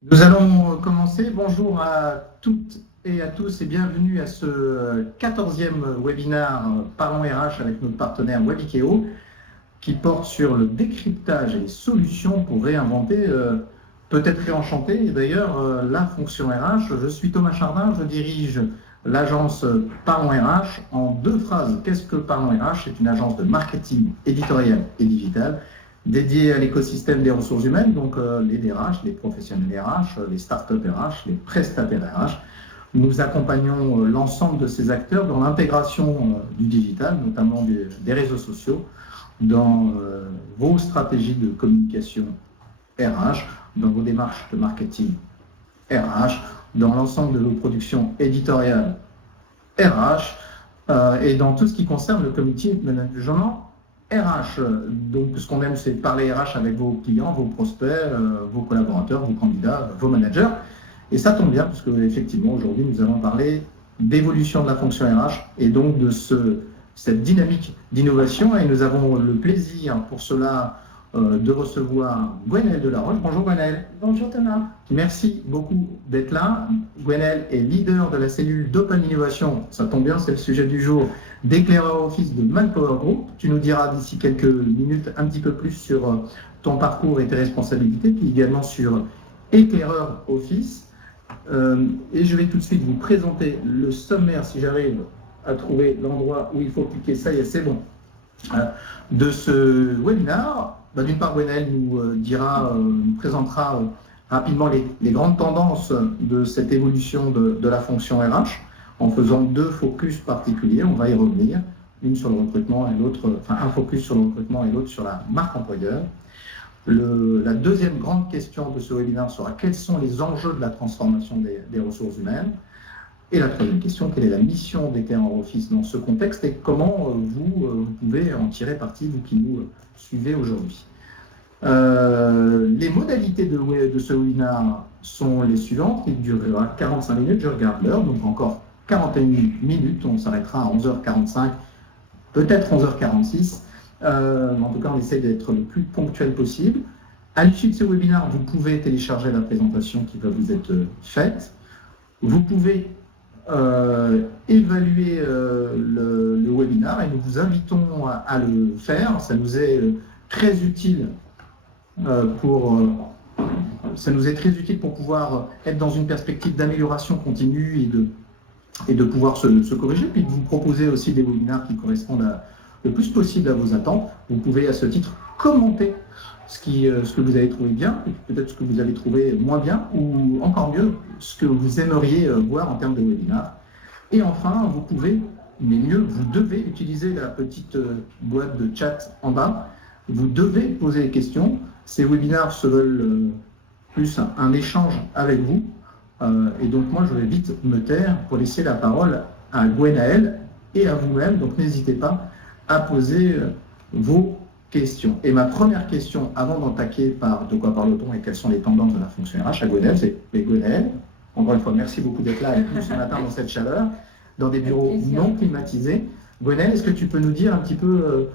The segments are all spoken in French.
Nous allons commencer. Bonjour à toutes et à tous et bienvenue à ce 14e webinaire Parlons RH avec notre partenaire Webikeo qui porte sur le décryptage et les solutions pour réinventer, peut-être réenchanter d'ailleurs la fonction RH. Je suis Thomas Chardin, je dirige l'agence Parlons RH. En deux phrases, qu'est-ce que Parlons RH? C'est une agence de marketing éditorial et digital dédiée à l'écosystème des ressources humaines, donc les DRH, les professionnels RH, les startups RH, les prestataires RH. Nous accompagnons l'ensemble de ces acteurs dans l'intégration du digital, notamment des réseaux sociaux, dans vos stratégies de communication RH, dans vos démarches de marketing RH, dans l'ensemble de vos productions éditoriales RH et dans tout ce qui concerne le community management RH. Donc, ce qu'on aime, c'est parler RH avec vos clients, vos prospects, vos collaborateurs, vos candidats, vos managers. Et ça tombe bien, parce que effectivement, aujourd'hui, nous allons parler d'évolution de la fonction RH et donc de cette dynamique d'innovation. Et nous avons le plaisir pour cela de recevoir Gwenaëlle Delaroche. Bonjour Gwenaëlle. Bonjour Thomas. Merci beaucoup d'être là. Gwenaëlle est leader de la cellule d'Open Innovation, ça tombe bien, c'est le sujet du jour, d'éclaireur office de Manpower Group. Tu nous diras d'ici quelques minutes un petit peu plus sur ton parcours et tes responsabilités, puis également sur éclaireur office. Et je vais tout de suite vous présenter le sommaire, si j'arrive à trouver l'endroit où il faut cliquer, ça y est, c'est bon, de ce webinaire. D'une part, Gwenaëlle nous présentera rapidement les grandes tendances de cette évolution de la fonction RH en faisant deux focus particuliers. On va y revenir, une sur le recrutement et l'autre, enfin un focus sur le recrutement et l'autre sur la marque employeur. La deuxième grande question de ce webinaire sera quels sont les enjeux de la transformation des ressources humaines. Et la troisième question, quelle est la mission d'Éclaireur Office dans ce contexte et comment vous pouvez en tirer parti, vous qui nous suivez aujourd'hui. Les modalités de ce webinaire sont les suivantes. Il durera 45 minutes, je regarde l'heure, donc encore 41 minutes, on s'arrêtera à 11h45, peut-être 11h46. En tout cas, on essaie d'être le plus ponctuel possible. À l'issue de ce webinaire, vous pouvez télécharger la présentation qui va vous être faite. Vous pouvez évaluer le webinaire et nous vous invitons à le faire. Ça nous est très utile pour pouvoir être dans une perspective d'amélioration continue et de pouvoir se corriger, puis de vous proposer aussi des webinaires qui correspondent le plus possible à vos attentes. Vous pouvez à ce titre commenter ce que vous avez trouvé bien, peut-être ce que vous avez trouvé moins bien, ou encore mieux, ce que vous aimeriez voir en termes de webinaire. Et enfin, vous pouvez, mais mieux, vous devez utiliser la petite boîte de chat en bas. Vous devez poser des questions. Ces webinaires se veulent plus un échange avec vous. Et donc, moi, je vais vite me taire pour laisser la parole à Gwenaëlle et à vous-même. Donc, n'hésitez pas à poser vos questions. Et ma première question, avant d'attaquer par de quoi parle-t-on et quelles sont les tendances de la fonction RH à Gwenaëlle, c'est Gwenaëlle, encore une fois, merci beaucoup d'être là avec nous ce matin dans cette chaleur, dans des bureaux non climatisés. Gwenaëlle, est-ce que tu peux nous dire un petit peu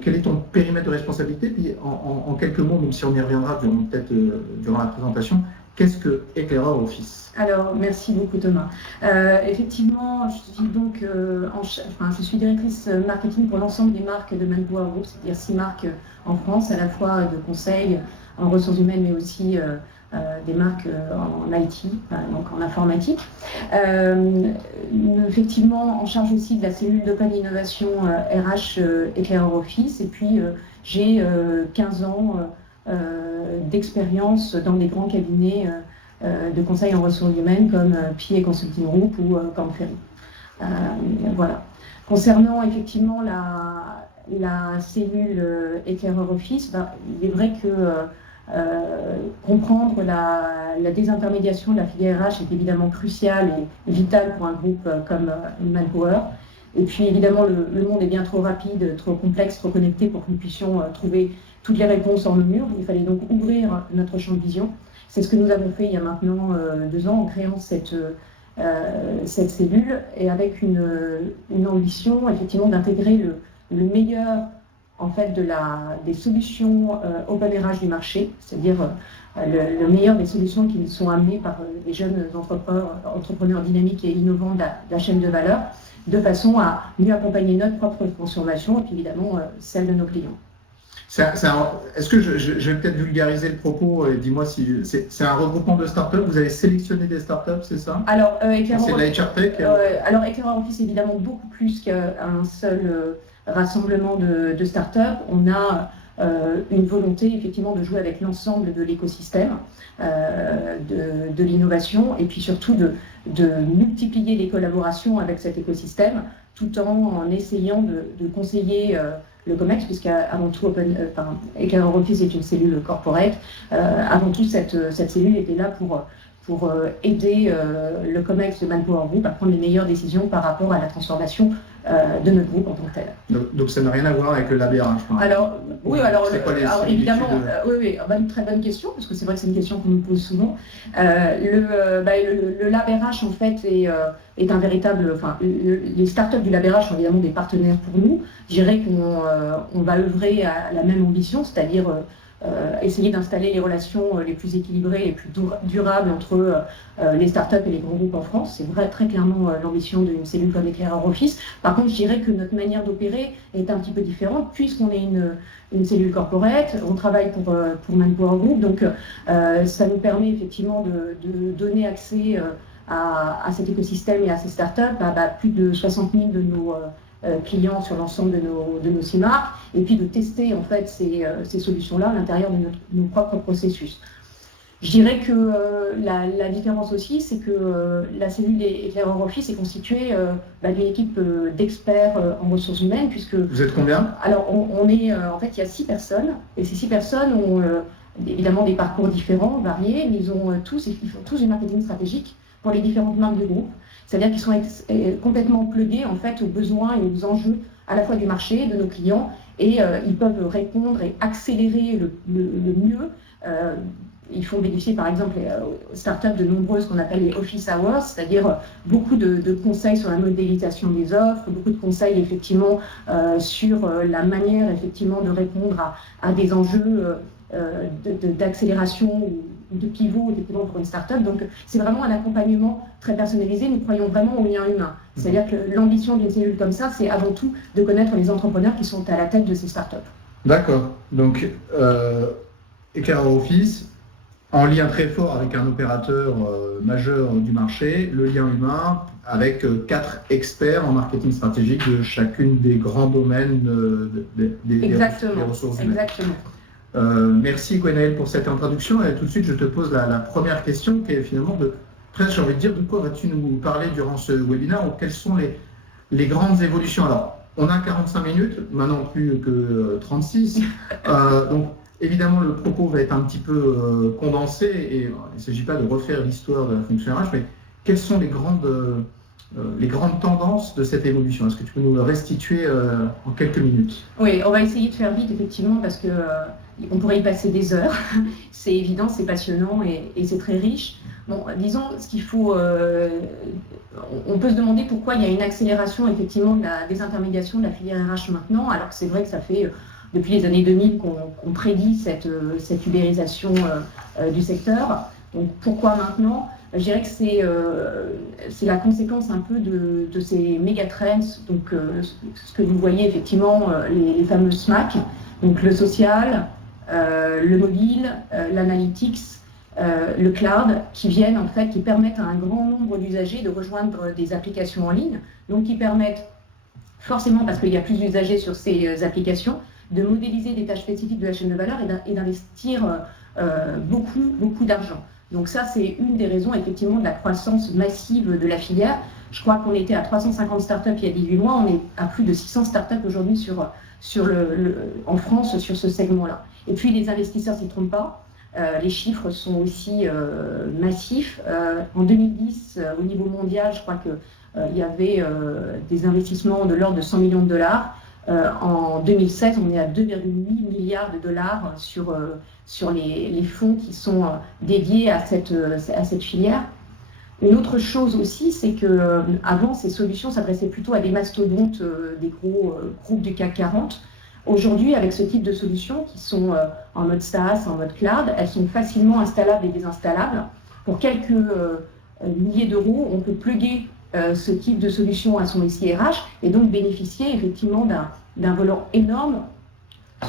quel est ton périmètre de responsabilité, puis en quelques mots, même si on y reviendra peut-être durant la présentation, qu'est-ce que Éclaireur Office? Alors, merci beaucoup Thomas. Effectivement, je suis donc je suis directrice marketing pour l'ensemble des marques de Manpower Group, c'est-à-dire 6 marques en France, à la fois de conseil en ressources humaines, mais aussi des marques en IT, donc en informatique. Effectivement, en charge aussi de la cellule d'Open Innovation RH Éclaireur Office, et puis j'ai 15 ans d'expérience dans des grands cabinets de conseil en ressources humaines comme PA Consulting Group ou Korn Ferry. Voilà. Concernant effectivement la cellule Éclaireur Office, il est vrai que comprendre la désintermédiation de la filière RH est évidemment crucial et vital pour un groupe comme Manpower. Et puis évidemment, le monde est bien trop rapide, trop complexe, trop connecté pour que nous puissions trouver toutes les réponses en nos murs. Il fallait donc ouvrir notre champ de vision. C'est ce que nous avons fait il y a maintenant 2 ans en créant cette cellule et avec une ambition effectivement d'intégrer le meilleur en fait des solutions OpenRH du marché, c'est-à-dire le meilleur des solutions qui sont amenées par les jeunes entrepreneurs dynamiques et innovants de la chaîne de valeur, de façon à mieux accompagner notre propre transformation et puis évidemment celle de nos clients. Est-ce que je vais peut-être vulgariser le propos et dis-moi si c'est un regroupement de startups, vous avez sélectionné des startups, c'est ça? Alors, c'est de la HR Tech alors Eclaireur Office, évidemment, beaucoup plus qu'un seul rassemblement de startups. On a une volonté, effectivement, de jouer avec l'ensemble de l'écosystème de l'innovation et puis surtout de multiplier les collaborations avec cet écosystème tout en essayant de conseiller le COMEX, puisqu'avant tout, Eclaireur Office est une cellule corporate. Avant tout, cette cellule était là pour aider le COMEX de Manpower Group à prendre les meilleures décisions par rapport à la transformation de notre groupe en tant que tel. Donc ça n'a rien à voir avec le LabRH. Alors, oui, alors évidemment, oui, très bonne question, parce que c'est vrai que c'est une question qu'on nous pose souvent. Le LabRH, en fait, est un véritable... Enfin, les startups du LabRH sont évidemment des partenaires pour nous. Je dirais qu'on va œuvrer à la même ambition, c'est-à-dire essayer d'installer les relations les plus équilibrées, les plus durables entre les startups et les grands groupes en France. C'est vrai, très clairement l'ambition d'une cellule comme Eclaireur Office. Par contre, je dirais que notre manière d'opérer est un petit peu différente, puisqu'on est une cellule corporate, on travaille pour Manpower Group, donc ça nous permet effectivement de donner accès à cet écosystème et à ces startups, plus de 60 000 de nos clients sur l'ensemble de nos CIMAR, et puis de tester en fait ces solutions-là à l'intérieur de nos propres processus. Je dirais que la différence aussi, c'est que la cellule Eclaireur Office est constituée d'une équipe d'experts en ressources humaines, puisque... Vous êtes combien? Alors, on est, en fait, il y a 6 personnes, et ces 6 personnes ont évidemment des parcours différents, variés, mais ils font tous du marketing stratégique pour les différentes marques du groupe. C'est-à-dire qu'ils sont complètement plugués en fait aux besoins et aux enjeux à la fois du marché, de nos clients, et ils peuvent répondre et accélérer le mieux. Ils font bénéficier par exemple aux startups de nombreuses qu'on appelle les office hours, c'est-à-dire beaucoup de conseils sur la modélisation des offres, beaucoup de conseils effectivement sur la manière effectivement de répondre à des enjeux d'accélération ou de pivot effectivement pour une start-up. Donc c'est vraiment un accompagnement très personnalisé. Nous croyons vraiment au lien humain. C'est-à-dire que l'ambition d'une cellule comme ça, c'est avant tout de connaître les entrepreneurs qui sont à la tête de ces start-up. D'accord. Donc Eclaireur Office, en lien très fort avec un opérateur majeur du marché, le lien humain avec 4 experts en marketing stratégique de chacune des grands domaines des ressources humaines. Exactement. Merci Gwenaëlle pour cette introduction, et tout de suite je te pose la première question qui est finalement j'ai envie de dire, de quoi vas-tu nous parler durant ce webinaire, ou quelles sont les grandes évolutions? Alors, on a 45 minutes, maintenant plus que 36, donc évidemment le propos va être un petit peu condensé, et il ne s'agit pas de refaire l'histoire de la fonction RH, mais quelles sont les grandes tendances de cette évolution? Est-ce que tu peux nous le restituer en quelques minutes? Oui, on va essayer de faire vite effectivement, parce que on pourrait y passer des heures. C'est évident, c'est passionnant et c'est très riche. Bon, disons, ce qu'il faut, on peut se demander pourquoi il y a une accélération effectivement de la désintermédiation de la filière RH maintenant, alors que c'est vrai que ça fait depuis les années 2000 qu'on prédit cette ubérisation du secteur. Donc pourquoi maintenant? Je dirais que c'est la conséquence un peu de ces méga trends, donc ce que vous voyez effectivement, les fameux SMAC, donc le social, le mobile, l'analytics, le cloud, qui permettent à un grand nombre d'usagers de rejoindre des applications en ligne, donc qui permettent forcément, parce qu'il y a plus d'usagers sur ces applications, de modéliser des tâches spécifiques de la chaîne de valeur et d'investir beaucoup d'argent. Donc ça, c'est une des raisons effectivement de la croissance massive de la filière. Je crois qu'on était à 350 startups il y a 18 mois, on est à plus de 600 startups aujourd'hui en France sur ce segment-là. Et puis les investisseurs ne s'y trompent pas, les chiffres sont aussi massifs. En 2010, au niveau mondial, je crois qu'il y avait des investissements de l'ordre de 100 millions de dollars. En 2016, on est à 2,8 milliards de dollars sur les fonds qui sont dédiés à cette filière. Une autre chose aussi, c'est qu'avant, ces solutions s'adressaient plutôt à des mastodontes, des gros groupes du CAC 40. Aujourd'hui, avec ce type de solutions qui sont en mode SaaS, en mode cloud, elles sont facilement installables et désinstallables. Pour quelques milliers d'euros, on peut plugger ce type de solution à son SIRH et donc bénéficier effectivement d'un volant énorme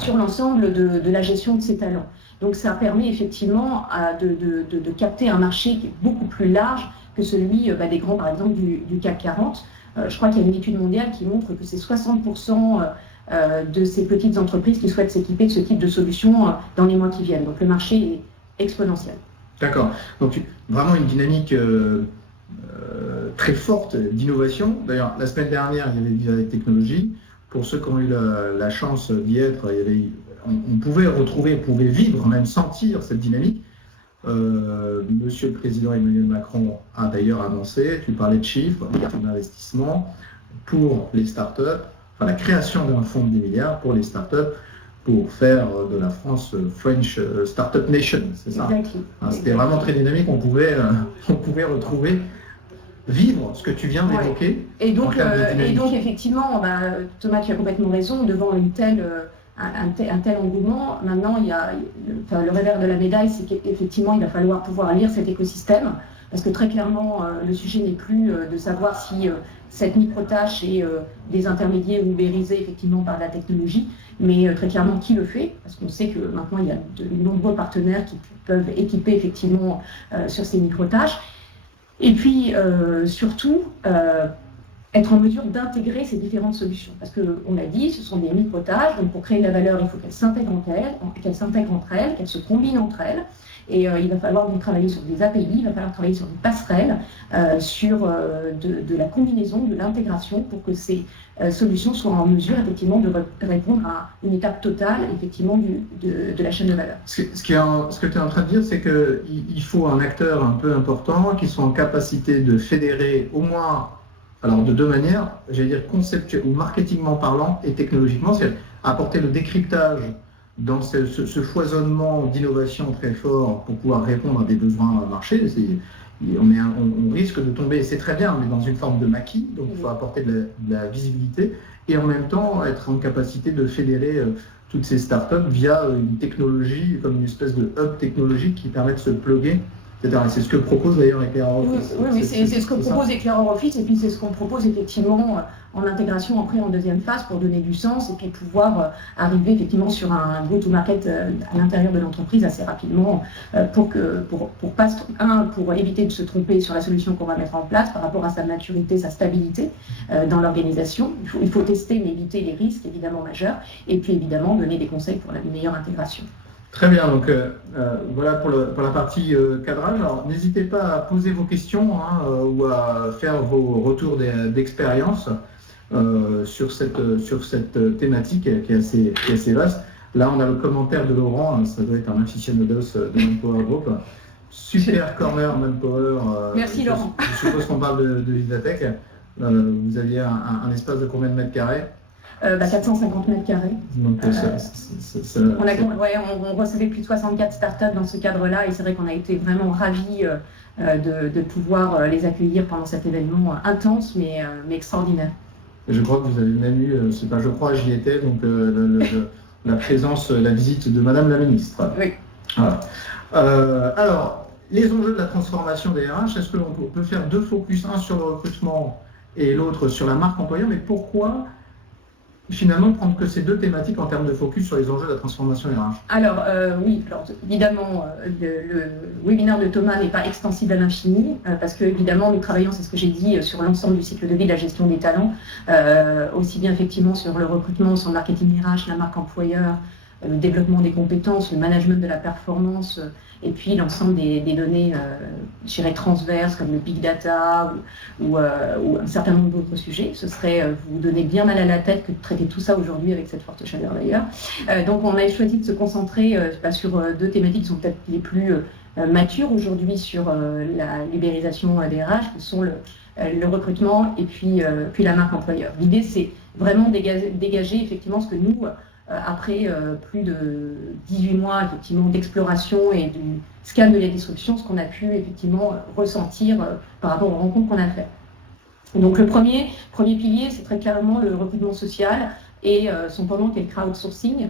sur l'ensemble de la gestion de ses talents. Donc ça permet effectivement de capter un marché qui est beaucoup plus large que celui des grands, par exemple, du CAC 40. Je crois qu'il y a une étude mondiale qui montre que c'est 60% de ces petites entreprises qui souhaitent s'équiper de ce type de solution dans les mois qui viennent. Donc le marché est exponentiel. D'accord. Donc vraiment une dynamique très forte d'innovation. D'ailleurs, la semaine dernière, il y avait Viva Technologies. Pour ceux qui ont eu la chance d'y être, on pouvait retrouver, on pouvait vivre, même sentir cette dynamique. Monsieur le Président Emmanuel Macron a d'ailleurs annoncé, tu parlais de chiffres, d'investissement pour les startups, la création d'un fonds de 10 milliards pour les startups, pour faire de la France French Startup Nation, c'est ça? C'était vraiment très dynamique, on pouvait retrouver, vivre ce que tu viens d'évoquer. Et donc effectivement, Thomas, tu as complètement raison, devant un tel engouement, maintenant, il y a le revers de la médaille, c'est qu'effectivement, il va falloir pouvoir lire cet écosystème, parce que très clairement, le sujet n'est plus de savoir si cette micro-tâche est désintermédiée ou ubérisée effectivement par la technologie, mais très clairement qui le fait, parce qu'on sait que maintenant, il y a de nombreux partenaires qui peuvent équiper effectivement sur ces micro-tâches. Et puis, surtout, être en mesure d'intégrer ces différentes solutions. Parce qu'on l'a dit, ce sont des micro-tâches, donc pour créer de la valeur, il faut qu'elles s'intègrent entre elles, qu'elles se combinent entre elles. Et il va falloir donc travailler sur des API, il va falloir travailler sur des passerelles, sur de la combinaison, de l'intégration, pour que ces solutions soient en mesure effectivement de répondre à une étape totale effectivement de la chaîne de valeur. Ce que tu es en train de dire, c'est qu'il faut un acteur un peu important qui soit en capacité de fédérer au moins, alors de deux manières, j'allais dire conceptuelle ou marketingment parlant et technologiquement, c'est apporter le décryptage dans ce foisonnement d'innovation très fort pour pouvoir répondre à des besoins marché. On risque de tomber, et c'est très bien, mais dans une forme de maquis, donc il faut apporter de la visibilité et en même temps être en capacité de fédérer toutes ces startups via une technologie, comme une espèce de hub technologique qui permet de se plugger. C'est ce que propose d'ailleurs Eclaireur Office. Oui, c'est ce que propose Eclaireur Office, et puis c'est ce qu'on propose effectivement en intégration après en deuxième phase pour donner du sens et puis pouvoir arriver effectivement sur un go-to-market à l'intérieur de l'entreprise assez rapidement pour éviter de se tromper sur la solution qu'on va mettre en place par rapport à sa maturité, sa stabilité dans l'organisation. Il faut tester mais éviter les risques évidemment majeurs et puis évidemment donner des conseils pour la meilleure intégration. Très bien, donc voilà pour la partie cadrage. Alors n'hésitez pas à poser vos questions ou à faire vos retours d'expérience sur cette thématique qui est assez vaste. Là, on a le commentaire de Laurent, ça doit être un aficionados de Manpower Group. Super corner Manpower. Merci Laurent. Je suppose qu'on parle de Vivatech. Vous aviez un espace de combien de mètres carrés? 450 mètres carrés. Donc, on recevait plus de 64 startups dans ce cadre-là et c'est vrai qu'on a été vraiment ravis de pouvoir les accueillir pendant cet événement intense mais extraordinaire. Je crois que vous avez même eu, j'y étais, donc la présence, la visite de Madame la Ministre. Oui. Voilà. Alors, les enjeux de la transformation des RH, est-ce qu'on peut faire deux focus, un sur le recrutement et l'autre sur la marque employeur, mais pourquoi finalement prendre que ces deux thématiques en termes de focus sur les enjeux de la transformation RH? Alors oui, évidemment le webinaire de Thomas n'est pas extensible à l'infini parce que évidemment nous travaillons, c'est ce que j'ai dit, sur l'ensemble du cycle de vie de la gestion des talents, aussi bien effectivement sur le recrutement, sur le marketing RH, la marque employeur, le développement des compétences, le management de la performance et puis l'ensemble des données je dirais transverses comme le big data ou un certain nombre d'autres sujets. Ce serait vous donner bien mal à la tête que de traiter tout ça aujourd'hui avec cette forte chaleur d'ailleurs. Donc on a choisi de se concentrer sur deux thématiques qui sont peut-être les plus matures aujourd'hui sur la libéralisation des RH, qui sont le recrutement et puis la marque employeur. L'idée c'est vraiment dégager effectivement ce que nous après plus de 18 mois effectivement d'exploration et du scan de la disruption, ce qu'on a pu effectivement ressentir par rapport aux rencontres qu'on a faites. Donc le premier pilier, c'est très clairement le recrutement social, et son pendant qui est le crowdsourcing.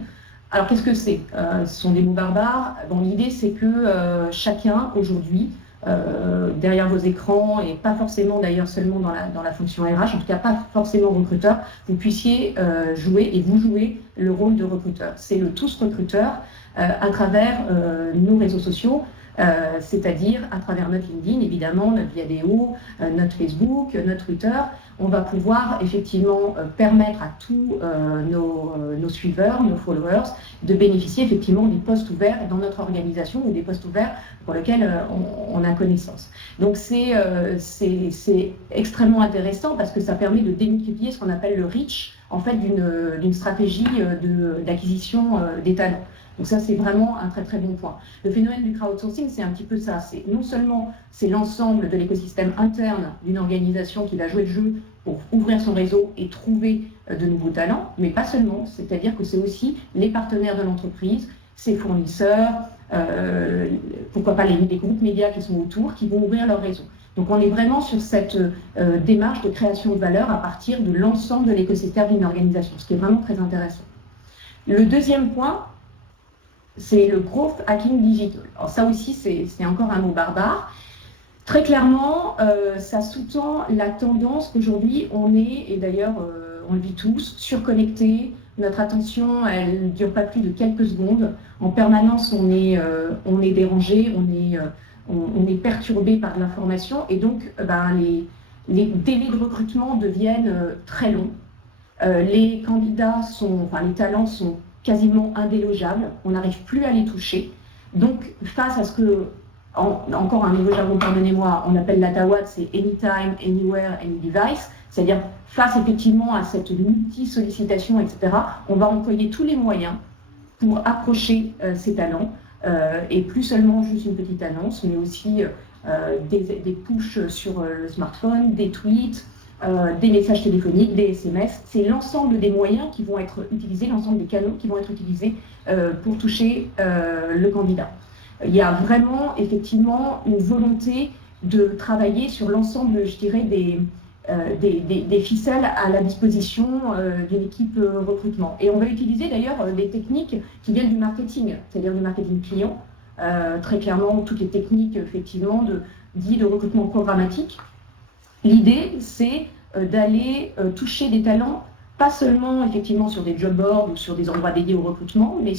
Alors qu'est-ce que c'est? Ce sont des mots barbares. Bon, l'idée c'est que chacun aujourd'hui, derrière vos écrans, et pas forcément d'ailleurs seulement dans la fonction RH, en tout cas pas forcément recruteur, vous puissiez jouer, et vous jouez le rôle de recruteur. C'est le tous recruteur à travers nos réseaux sociaux, c'est-à-dire à travers notre LinkedIn, évidemment, notre Viadeo, notre Facebook, notre Twitter. On va pouvoir effectivement permettre à tous nos suiveurs, nos followers, de bénéficier effectivement des postes ouverts dans notre organisation ou des postes ouverts pour lesquels on a connaissance. Donc c'est extrêmement intéressant parce que ça permet de démultiplier ce qu'on appelle le reach en fait d'une stratégie d'acquisition des talents. Donc ça, c'est vraiment un très très bon point. Le phénomène du crowdsourcing, c'est un petit peu ça. C'est non seulement c'est l'ensemble de l'écosystème interne d'une organisation qui va jouer le jeu pour ouvrir son réseau et trouver de nouveaux talents, mais pas seulement. C'est-à-dire que c'est aussi les partenaires de l'entreprise, ses fournisseurs, pourquoi pas les groupes médias qui sont autour, qui vont ouvrir leur réseau. Donc on est vraiment sur cette démarche de création de valeur à partir de l'ensemble de l'écosystème d'une organisation, ce qui est vraiment très intéressant. Le deuxième point, c'est le growth hacking digital. Alors ça aussi, c'est encore un mot barbare. Très clairement, ça sous-tend la tendance qu'aujourd'hui on est, et d'ailleurs on le vit tous, surconnectés. Notre attention, elle ne dure pas plus de quelques secondes. En permanence, on est dérangé, on est perturbé par l'information, et donc les délais de recrutement deviennent très longs. Les talents sont quasiment indélogeables, on n'arrive plus à les toucher. Donc, face à ce que, encore un nouveau jargon, pardonnez-moi, on appelle l'ATAWAD, c'est Anytime, Anywhere, Any Device, c'est-à-dire face effectivement à cette multi-sollicitation, etc., on va employer tous les moyens pour approcher ces talents, et plus seulement juste une petite annonce, mais aussi des pushs sur le smartphone, des tweets, des messages téléphoniques, des SMS. C'est l'ensemble des moyens qui vont être utilisés, l'ensemble des canaux qui vont être utilisés pour toucher le candidat. Il y a vraiment effectivement une volonté de travailler sur l'ensemble, je dirais, des ficelles à la disposition d'une équipe recrutement. Et on va utiliser d'ailleurs des techniques qui viennent du marketing, c'est-à-dire du marketing client, très clairement toutes les techniques effectivement de recrutement programmatique. L'idée, c'est d'aller toucher des talents, pas seulement effectivement sur des job boards ou sur des endroits dédiés au recrutement, mais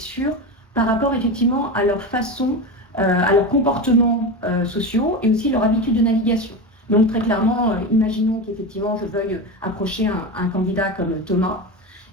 par rapport effectivement à leur façon, à leurs comportements sociaux et aussi leur habitude de navigation. Donc très clairement, imaginons qu'effectivement je veuille approcher un candidat comme Thomas.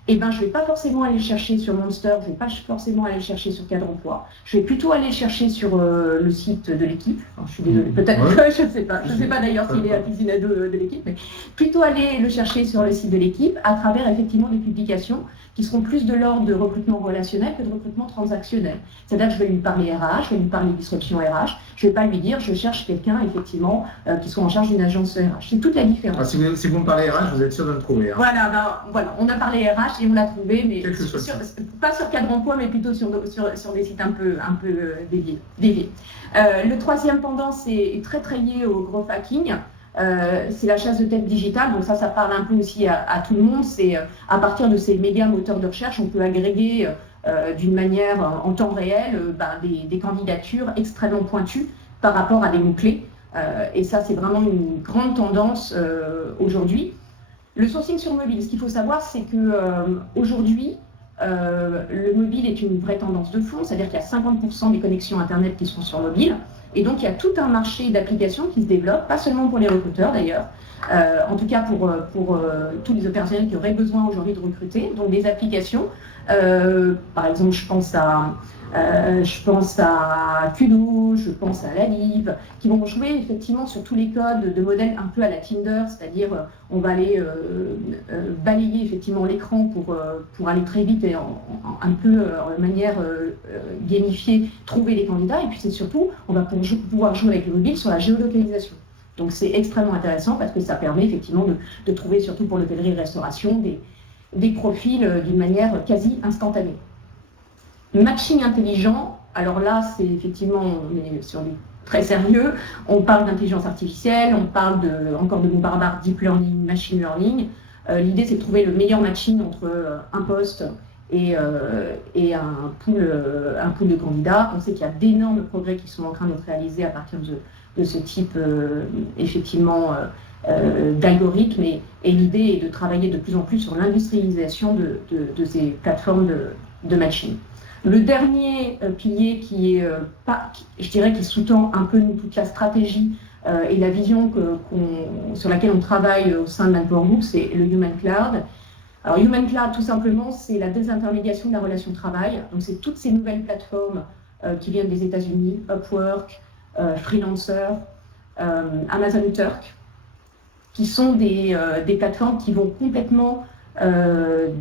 Eh ben, je ne vais pas forcément aller chercher sur Monster, je ne vais pas forcément aller chercher sur Cadre Emploi. Je vais plutôt aller chercher sur le site de l'équipe. Enfin, je suis désolée, peut-être que je ne sais pas. Je ne sais pas d'ailleurs s'il est à cuisine de l'équipe, mais plutôt aller le chercher sur le site de l'équipe à travers effectivement des publications qui seront plus de l'ordre de recrutement relationnel que de recrutement transactionnel. C'est-à-dire que je vais lui parler RH, je vais lui parler disruption RH, je ne vais pas lui dire je cherche quelqu'un effectivement qui soit en charge d'une agence RH. C'est toute la différence. Ah, si vous me parlez RH, vous êtes sûr de me trouver. Hein. Voilà, on a parlé RH et on l'a trouvé, mais pas sur Cadre Emploi, mais plutôt sur des sites un peu déviés. Le troisième pendant, c'est très très lié au growth hacking. C'est la chasse de tête digitale, donc ça parle un peu aussi à tout le monde. C'est à partir de ces méga moteurs de recherche, on peut agréger d'une manière en temps réel des candidatures extrêmement pointues par rapport à des mots-clés. Et ça, c'est vraiment une grande tendance aujourd'hui. Le sourcing sur mobile, ce qu'il faut savoir, c'est qu'aujourd'hui, le mobile est une vraie tendance de fond, c'est-à-dire qu'il y a 50% des connexions Internet qui sont sur mobile. Et donc, il y a tout un marché d'applications qui se développe, pas seulement pour les recruteurs d'ailleurs, en tout cas pour tous les opérationnels qui auraient besoin aujourd'hui de recruter. Donc, des applications, par exemple, je pense à Kudo, je pense à Lalive, qui vont jouer effectivement sur tous les codes de modèles un peu à la Tinder, c'est-à-dire on va aller balayer effectivement l'écran pour aller très vite et un peu de manière gamifiée trouver les candidats, et puis c'est surtout on va pouvoir jouer avec le mobile sur la géolocalisation. Donc c'est extrêmement intéressant parce que ça permet effectivement de trouver, surtout pour l'hôtellerie-restauration, des profils d'une manière quasi instantanée. Matching intelligent, alors là, c'est effectivement, on est sur du très sérieux, on parle d'intelligence artificielle, on parle encore de mots barbares, deep learning, machine learning. L'idée, c'est de trouver le meilleur matching entre un poste et un pool de candidats. On sait qu'il y a d'énormes progrès qui sont en train d'être réalisés à partir de ce type, effectivement, d'algorithmes. Et l'idée est de travailler de plus en plus sur l'industrialisation de ces plateformes de matching. Le dernier pilier qui sous-tend un peu toute la stratégie et la vision sur laquelle on travaille au sein de Manpower Group, c'est le Human Cloud. Alors Human Cloud, tout simplement, c'est la désintermédiation de la relation travail. Donc c'est toutes ces nouvelles plateformes qui viennent des États-Unis, Upwork, Freelancer, Amazon Turk, qui sont des plateformes qui vont complètement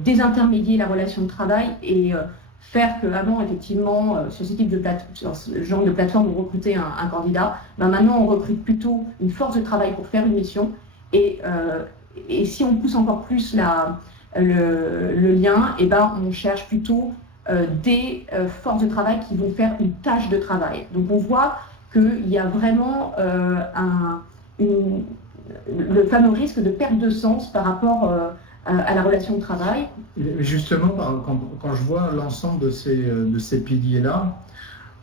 désintermédier la relation de travail et faire qu'avant, effectivement, sur ce genre de plateforme, on recrutait un candidat. Maintenant, on recrute plutôt une force de travail pour faire une mission. Et si on pousse encore plus le lien, on cherche plutôt des forces de travail qui vont faire une tâche de travail. Donc, on voit qu'il y a vraiment le fameux risque de perte de sens par rapport à la relation de travail. Justement, quand je vois l'ensemble de ces piliers-là,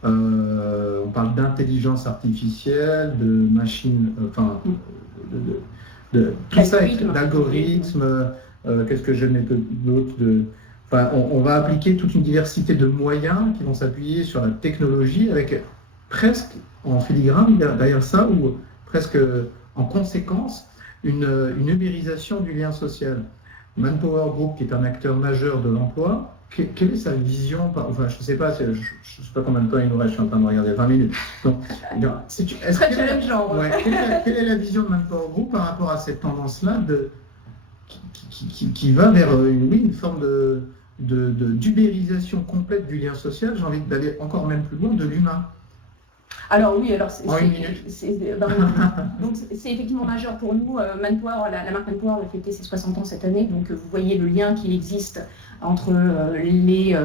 on parle d'intelligence artificielle, de machine, tout ça, d'algorithmes, qu'est-ce que je mets d'autre on va appliquer toute une diversité de moyens qui vont s'appuyer sur la technologie avec presque en filigrane derrière ça, ou presque en conséquence, une ubérisation du lien social. Manpower Group, qui est un acteur majeur de l'emploi, quelle est sa vision? Enfin, je ne sais pas, je ne sais pas combien de temps il nous reste, je suis en train de regarder 20 minutes. Donc, très challengeant. Quelle est la vision de Manpower Group par rapport à cette tendance-là qui va vers une forme d'ubérisation complète du lien social? J'ai envie d'aller encore même plus loin, de l'humain. Alors oui, c'est effectivement majeur pour nous. Manpower, la marque Manpower va fêter ses 60 ans cette année, donc vous voyez le lien qui existe entre les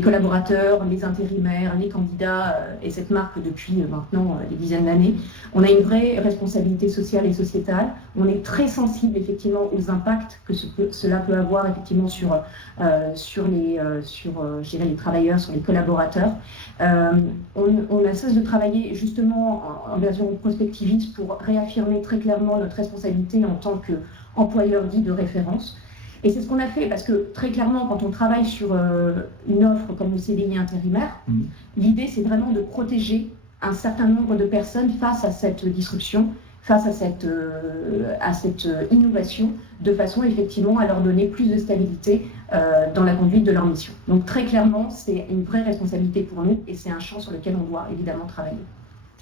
collaborateurs, les intérimaires, les candidats et cette marque depuis maintenant des dizaines d'années. On a une vraie responsabilité sociale et sociétale. On est très sensible effectivement aux impacts que cela peut avoir effectivement sur les travailleurs, sur les collaborateurs. On a cesse de travailler justement en version prospectiviste pour réaffirmer très clairement notre responsabilité en tant qu'employeur dit de référence. Et c'est ce qu'on a fait, parce que très clairement, quand on travaille sur une offre comme le CDI intérimaire, l'idée c'est vraiment de protéger un certain nombre de personnes face à cette disruption, face à cette innovation, de façon effectivement à leur donner plus de stabilité dans la conduite de leur mission. Donc très clairement, c'est une vraie responsabilité pour nous et c'est un champ sur lequel on doit évidemment travailler.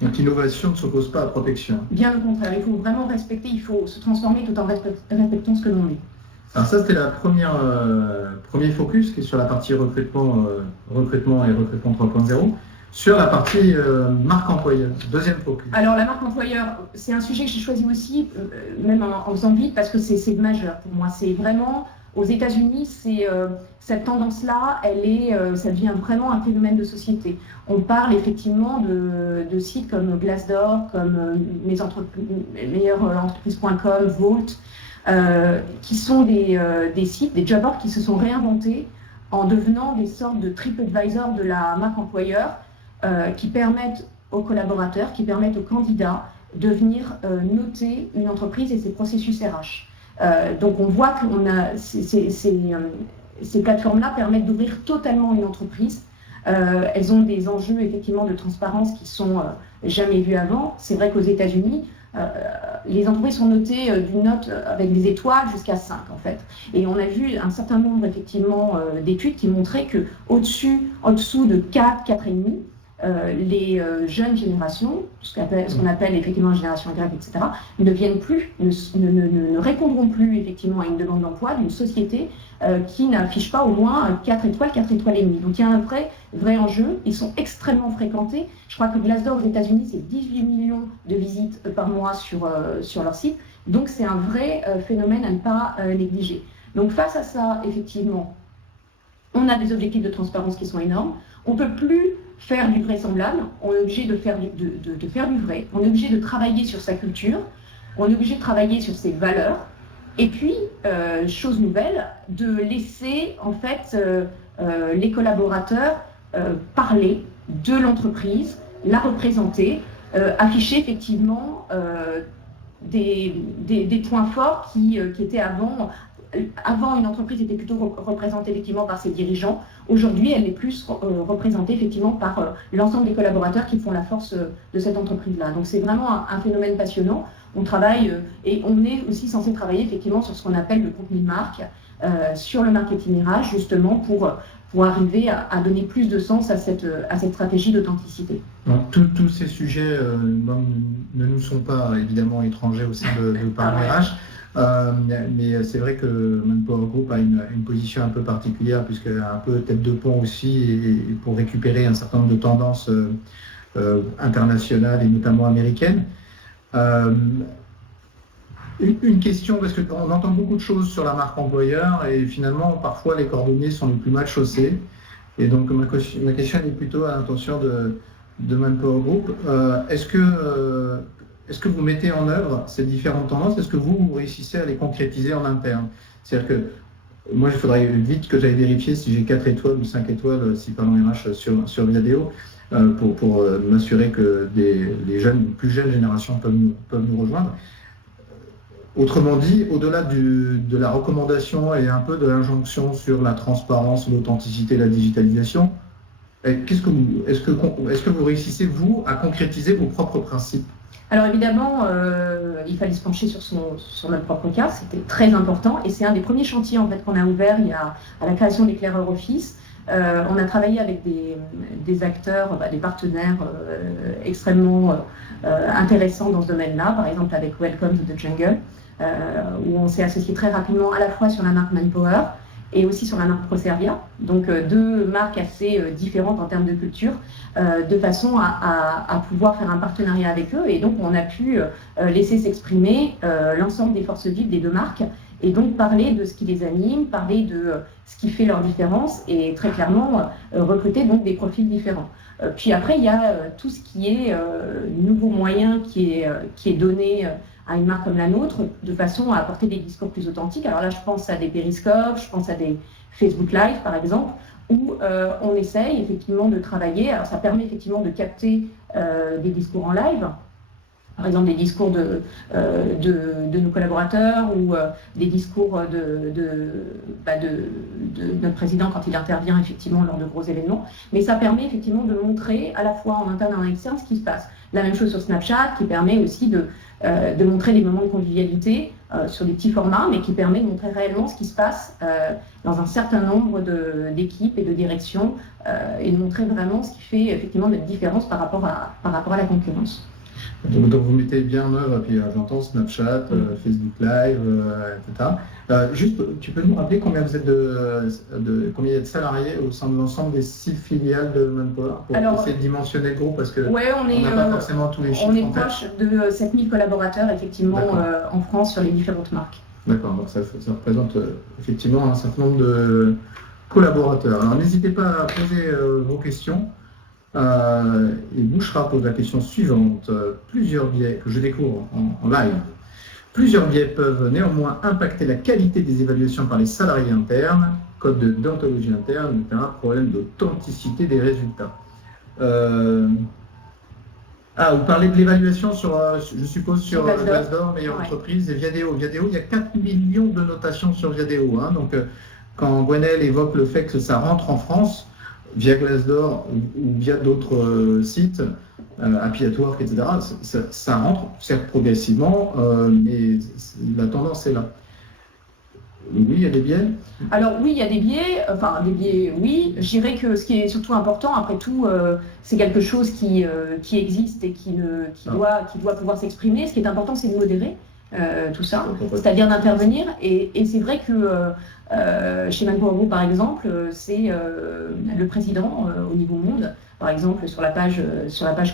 Donc l'innovation ne s'oppose pas à la protection. Bien au contraire, il faut vraiment respecter, il faut se transformer tout en respectant ce que l'on est. Alors ça, c'était la premier focus qui est sur la partie recrutement et recrutement 3.0. Sur la partie marque employeur, deuxième focus. Alors la marque employeur, c'est un sujet que j'ai choisi aussi, même en faisant vite, parce que c'est majeur pour moi. C'est vraiment, aux États-Unis, cette tendance-là, ça devient vraiment un phénomène de société. On parle effectivement de sites comme Glassdoor, comme meilleureentreprise.com, Vault, qui sont des sites, des job boards qui se sont réinventés en devenant des sortes de TripAdvisor de la marque employeur, qui permettent aux collaborateurs, qui permettent aux candidats de venir noter une entreprise et ses processus RH. Donc on voit que ces plateformes-là permettent d'ouvrir totalement une entreprise. Elles ont des enjeux effectivement de transparence qui sont jamais vus avant. C'est vrai qu'aux États-Unis, les entreprises sont notées d'une note avec des étoiles jusqu'à 5 en fait. Et on a vu un certain nombre effectivement d'études qui montraient que en dessous de 4, 4,5, les jeunes générations, ce qu'on appelle effectivement génération Y, etc., ne répondront plus effectivement à une demande d'emploi d'une société qui n'affiche pas au moins 4 étoiles, 4 étoiles et demie. Donc il y a un vrai enjeu. Ils sont extrêmement fréquentés. Je crois que Glassdoor aux États-Unis, c'est 18 millions de visites par mois sur leur site. Donc c'est un vrai phénomène à ne pas négliger. Donc face à ça, effectivement, on a des objectifs de transparence qui sont énormes. On ne peut plus faire du vraisemblable, on est obligé de faire du vrai, on est obligé de travailler sur sa culture, on est obligé de travailler sur ses valeurs, Et puis, chose nouvelle, de laisser en fait les collaborateurs parler de l'entreprise, la représenter, afficher effectivement des points forts qui étaient avant. Avant, une entreprise était plutôt représentée effectivement par ses dirigeants. Aujourd'hui, elle est plus représentée effectivement par l'ensemble des collaborateurs qui font la force de cette entreprise-là. Donc c'est vraiment un phénomène passionnant. On travaille et on est aussi censé travailler effectivement sur ce qu'on appelle le contenu de marque, sur le marketing RH, justement pour arriver à donner plus de sens à cette stratégie d'authenticité. Tous ces sujets ne nous sont pas évidemment étrangers au sein de Parlons RH. Mais c'est vrai que Manpower Group a une position un peu particulière puisqu'elle a un peu tête de pont aussi et pour récupérer un certain nombre de tendances internationales et notamment américaines. Une question, parce qu'on entend beaucoup de choses sur la marque employeur et finalement parfois les cordonniers sont les plus mal chaussés. Et donc ma question est plutôt à l'intention de Manpower Group. Est-ce que vous mettez en œuvre ces différentes tendances? Est-ce que vous réussissez à les concrétiser en interne? C'est-à-dire que moi, il faudrait vite que j'aille vérifier si j'ai 4 étoiles ou 5 étoiles, si Parlons RH sur Viadeo, pour m'assurer que les plus jeunes générations peuvent nous rejoindre. Autrement dit, au-delà de la recommandation et un peu de l'injonction sur la transparence, l'authenticité, la digitalisation, est-ce que vous réussissez, vous, à concrétiser vos propres principes? Alors évidemment, il fallait se pencher sur notre propre cas, c'était très important et c'est un des premiers chantiers en fait, qu'on a ouvert à la création d'Éclaireur Office. On a travaillé avec des acteurs, des partenaires extrêmement intéressants dans ce domaine-là, par exemple avec Welcome to the Jungle, où on s'est associé très rapidement à la fois sur la marque Manpower et aussi sur la marque Proservia, donc deux marques assez différentes en termes de culture, de façon à pouvoir faire un partenariat avec eux. Et donc on a pu laisser s'exprimer l'ensemble des forces vives des deux marques, et donc parler de ce qui les anime, parler de ce qui fait leur différence, et très clairement recruter donc des profils différents. Puis après, il y a tout ce qui est nouveau moyen qui est donné à une marque comme la nôtre, de façon à apporter des discours plus authentiques. Alors là, je pense à des périscopes, je pense à des Facebook Live, par exemple, où on essaye effectivement de travailler. Alors ça permet effectivement de capter des discours en live, par exemple des discours de nos collaborateurs ou des discours de notre président quand il intervient effectivement lors de gros événements. Mais ça permet effectivement de montrer à la fois en interne et en externe ce qui se passe. La même chose sur Snapchat, qui permet aussi de montrer des moments de convivialité sur des petits formats, mais qui permet de montrer réellement ce qui se passe dans un certain nombre d'équipes et de directions, et de montrer vraiment ce qui fait effectivement notre différence par rapport à la concurrence. Donc vous mettez bien en œuvre, puis j'entends Snapchat, Facebook Live, etc. Juste, tu peux nous rappeler combien vous êtes combien il y a de salariés au sein de l'ensemble des 6 filiales de Manpower pour essayer de dimensionner le groupe, parce que on n'a pas forcément tous les chiffres. On est proche de 7000 collaborateurs effectivement en France sur les différentes marques. D'accord, donc ça représente effectivement un certain nombre de collaborateurs. Alors n'hésitez pas à poser vos questions. Et Bouchra pose la question suivante. Plusieurs biais que je découvre en live. Plusieurs biais peuvent néanmoins impacter la qualité des évaluations par les salariés internes, code de déontologie interne, etc., problème d'authenticité des résultats. Vous parlez de l'évaluation je suppose, sur Glassdoor, meilleure entreprise, et Viadeo. Viadeo, il y a 4 millions de notations sur Viadeo. Donc, quand Gwenelle évoque le fait que ça rentre en France, via Glassdoor ou via d'autres sites, Happy at Work, etc., ça rentre, certes progressivement, mais la tendance est là. Oui, il y a des biais. Alors oui, il y a des biais, oui. Je dirais que ce qui est surtout important, après tout, c'est quelque chose qui existe et qui doit pouvoir s'exprimer. Ce qui est important, c'est de modérer tout ça, c'est-à-dire d'intervenir. Et c'est vrai que chez Manpower Group, par exemple, c'est le président au niveau monde, par exemple sur la page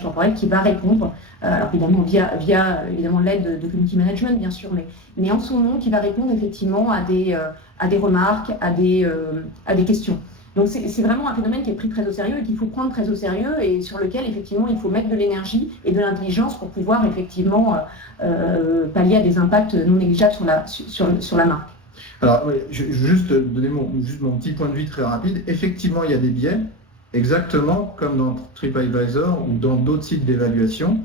corporate, qui va répondre, alors évidemment via évidemment l'aide de community management bien sûr, mais en son nom, qui va répondre effectivement à des remarques, à des questions. Donc c'est vraiment un phénomène qui est pris très au sérieux et qu'il faut prendre très au sérieux et sur lequel effectivement il faut mettre de l'énergie et de l'intelligence pour pouvoir effectivement pallier à des impacts non négligeables sur la marque. Alors, juste donner mon petit point de vue très rapide. Effectivement, il y a des biais, exactement comme dans TripAdvisor ou dans d'autres sites d'évaluation.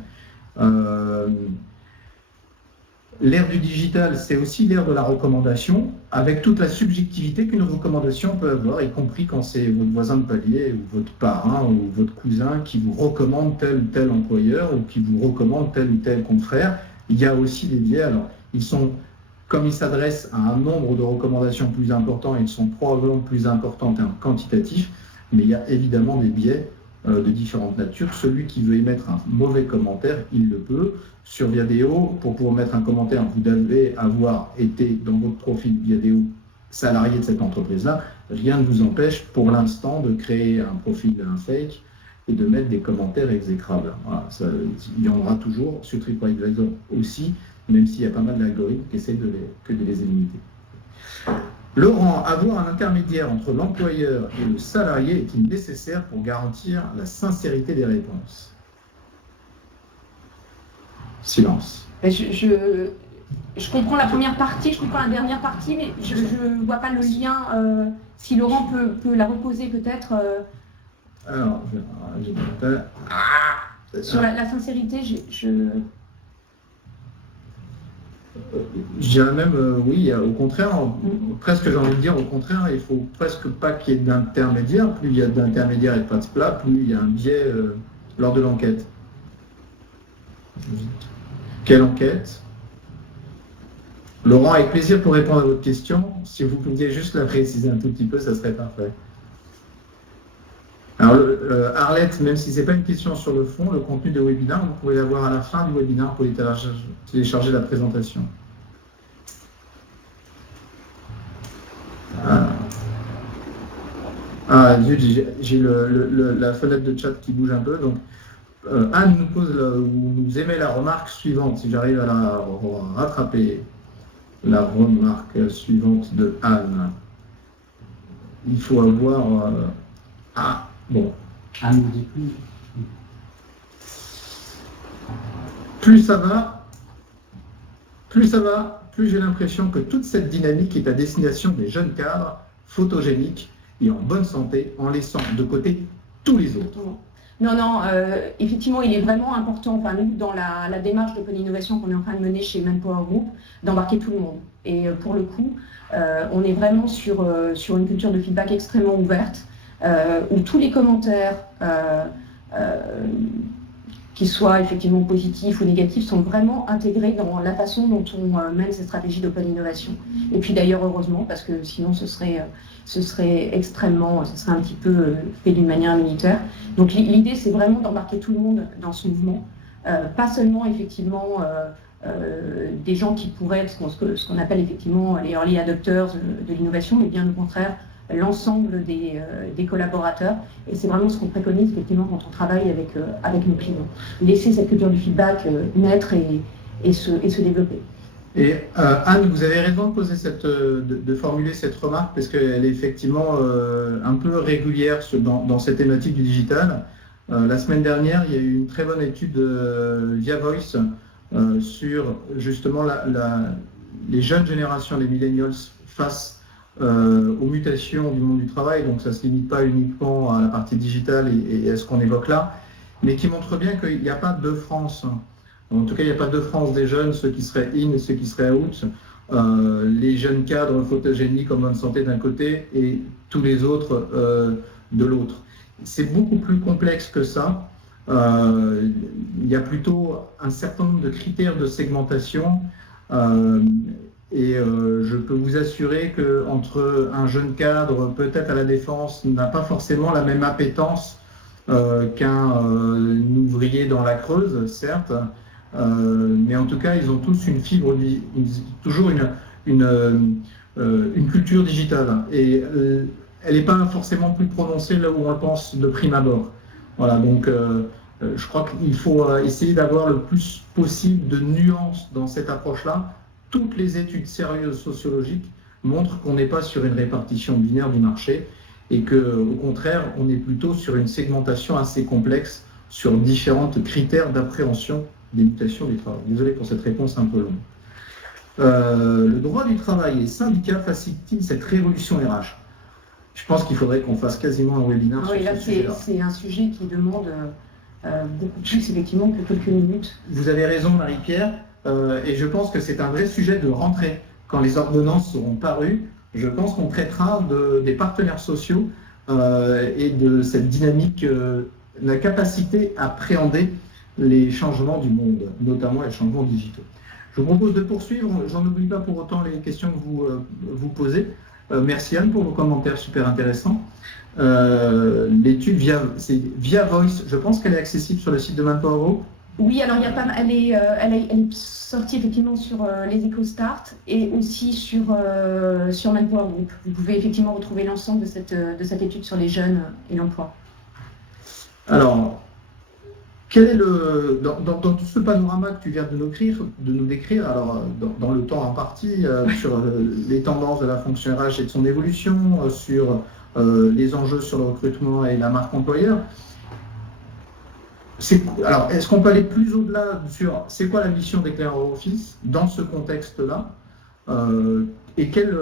L'ère du digital, c'est aussi l'ère de la recommandation, avec toute la subjectivité qu'une recommandation peut avoir, y compris quand c'est votre voisin de palier, ou votre parrain, ou votre cousin qui vous recommande tel ou tel employeur, ou qui vous recommande tel ou tel confrère. Il y a aussi des biais. Alors, comme ils s'adressent à un nombre de recommandations plus important, ils sont probablement plus importants en termes quantitatifs, mais il y a évidemment des biais de différentes natures. Celui qui veut émettre un mauvais commentaire, il le peut. Sur Viadeo, pour pouvoir mettre un commentaire, vous devez avoir été dans votre profil Viadeo salarié de cette entreprise-là. Rien ne vous empêche pour l'instant de créer un profil, un fake, et de mettre des commentaires exécrables. Voilà, il y en aura toujours sur TripAdvisor aussi, même s'il y a pas mal d'algorithmes qui essaient de les éliminer. Laurent, avoir un intermédiaire entre l'employeur et le salarié est-il nécessaire pour garantir la sincérité des réponses? Silence. Je comprends la première partie, je comprends la dernière partie, mais je ne vois pas le lien. Si Laurent peut la reposer peut-être. Alors, sur la sincérité, je dirais même, oui, au contraire, presque j'ai envie de dire, au contraire, il ne faut presque pas qu'il y ait d'intermédiaire. Plus il y a d'intermédiaire et de pas de plat, plus il y a un biais lors de l'enquête. Quelle enquête? Laurent, avec plaisir pour répondre à votre question. Si vous pouviez juste la préciser un tout petit peu, ça serait parfait. Alors, Arlette, même si ce n'est pas une question sur le fond, le contenu de webinaire, vous pouvez l'avoir à la fin du webinaire pour télécharger la présentation. J'ai la fenêtre de chat qui bouge un peu. Donc, Anne nous émet la remarque suivante, si j'arrive à la rattraper. La remarque suivante de Anne. Il faut avoir... bon. Anne nous dit plus. Plus ça va, plus j'ai l'impression que toute cette dynamique est à destination des jeunes cadres photogéniques et en bonne santé, en laissant de côté tous les autres. Non, effectivement, il est vraiment important, enfin, nous, dans la démarche d'open innovation qu'on est en train de mener chez Manpower Group, d'embarquer tout le monde. Et pour le coup, on est vraiment sur une culture de feedback extrêmement ouverte, où tous les commentaires, qu'ils soient effectivement positifs ou négatifs, sont vraiment intégrés dans la façon dont on mène ces stratégies d'open innovation. Et puis d'ailleurs, heureusement, parce que sinon ce serait un petit peu fait d'une manière militaire. Donc l'idée, c'est vraiment d'embarquer tout le monde dans ce mouvement, pas seulement effectivement des gens qui pourraient être ce qu'on appelle effectivement les early adopters de l'innovation, mais bien au contraire l'ensemble des collaborateurs. Et c'est vraiment ce qu'on préconise effectivement quand on travaille avec nos clients. Laisser cette culture du feedback naître et se développer. Et Anne, vous avez raison de formuler cette remarque parce qu'elle est effectivement un peu régulière dans cette thématique du digital. La semaine dernière, il y a eu une très bonne étude via Voice sur justement les jeunes générations, les millennials, face aux mutations du monde du travail. Donc ça ne se limite pas uniquement à la partie digitale et à ce qu'on évoque là, mais qui montre bien qu'il n'y a pas de France. En tout cas, il n'y a pas de France des jeunes, ceux qui seraient in et ceux qui seraient out, les jeunes cadres photogéniques en bonne santé d'un côté et tous les autres de l'autre. C'est beaucoup plus complexe que ça. Il y a plutôt un certain nombre de critères de segmentation et je peux vous assurer qu'entre un jeune cadre, peut-être à la Défense, n'a pas forcément la même appétence qu'un ouvrier dans la Creuse, certes, mais en tout cas, ils ont tous une fibre, toujours une culture digitale. Et elle n'est pas forcément plus prononcée là où on le pense de prime abord. Voilà, donc je crois qu'il faut essayer d'avoir le plus possible de nuances dans cette approche-là. Toutes les études sérieuses sociologiques montrent qu'on n'est pas sur une répartition binaire du marché et qu'au contraire, on est plutôt sur une segmentation assez complexe sur différents critères d'appréhension des mutations du travail. Désolé pour cette réponse un peu longue. Le droit du travail et les syndicats facilitent cette révolution RH. Je pense qu'il faudrait qu'on fasse quasiment un webinaire sur ce sujet-là. C'est un sujet qui demande beaucoup plus effectivement que quelques minutes. Vous avez raison, Marie-Pierre, et je pense que c'est un vrai sujet de rentrée. Quand les ordonnances seront parues, je pense qu'on traitera des partenaires sociaux et de cette dynamique, la capacité à appréhender les changements du monde, notamment les changements digitaux. Je vous propose de poursuivre, j'en oublie pas pour autant les questions que vous posez. Merci Anne pour vos commentaires super intéressants. L'étude via Voice, je pense qu'elle est accessible sur le site de ManpowerGroup. Oui, alors elle est sortie effectivement sur les EcoStart et aussi sur ManpowerGroup. Vous pouvez effectivement retrouver l'ensemble de cette étude sur les jeunes et l'emploi. Alors, quel est dans tout ce panorama que tu viens de nous décrire, alors dans le temps imparti, sur les tendances de la fonction RH et de son évolution, sur les enjeux sur le recrutement et la marque employeur, alors est-ce qu'on peut aller plus au-delà sur c'est quoi la mission d'Eclaireur Office dans ce contexte-là, et quel